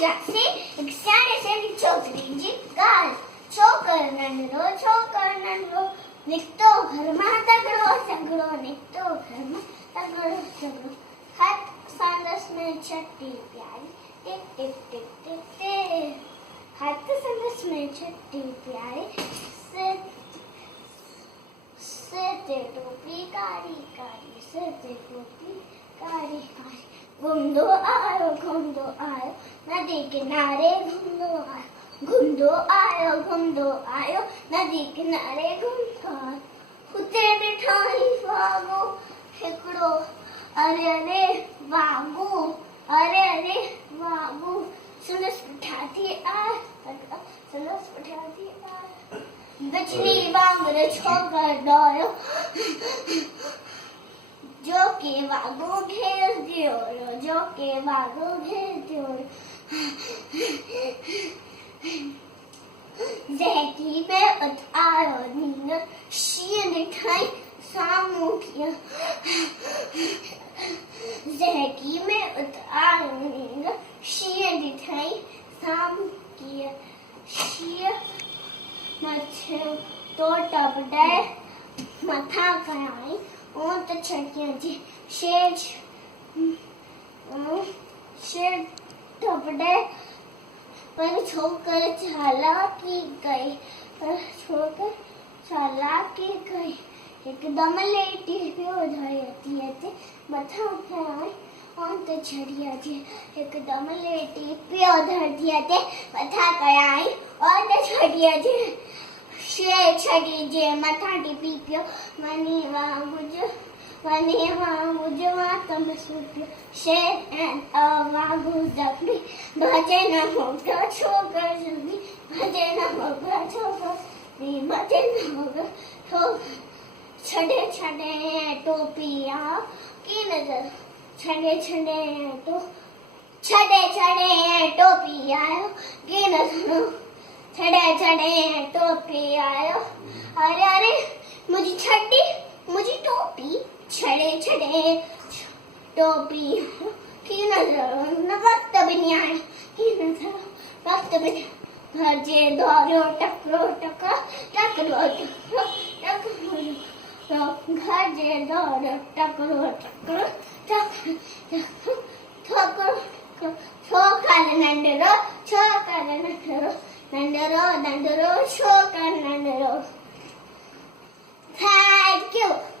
जासे एक स्याणे से छोकरी जी गाल छोकर नंदरो निकतो घर में तगड़ो सगड़ो निकतो घर में तगड़ो सगड़ो हाथ सांदस में छट्टी प्यारी टिक टिक टिक टिक टिक हाथ सांदस में छट्टी प्यारी से टोपी कारी कारी से टोपी कारी कारी घुमदो आयो नदी किनारे घुमदो आयो नदी किनारे घुमदो उते बिठाई वागो हिकड़ो अरे वागो सुनस उठाती आ बचनी वांगरे छोकर डोयो जो के वागो घेर दियो ज़हकी में उतारो नींद शीर दिखाई सामू किया ज़हकी में उतारो नींद शीर दिखाई सामू किया शीर मथे तो टपडे मथा कराई और तो छड़कियां जी शेर टपडे पर छोकर चालाकी गई एकदम लेटी हो जाती है मथा उठाई और तो छड़िया जी एकदम लेटी पियो धरती है मथा कराई और तो छड़िया जी शेर छड़ी जे मथा टिपी पियो मनी वागुज तम सुपियो शेर वागु दबी भजे न होगा छोकर जल्दी भजे न होगा छड़े टोपिया की नजर छड़े टोपी आयो की नजर छड़े टोपी आयो अरे मुझे टोपी छड़े टोपी की नजर वक्त भी नहीं आया की नजर वक्त भी भजे दौड़ो टकरो घर जे दौड़ो takraw Chhokar नंदरो Chhokar नंदरो Thank you.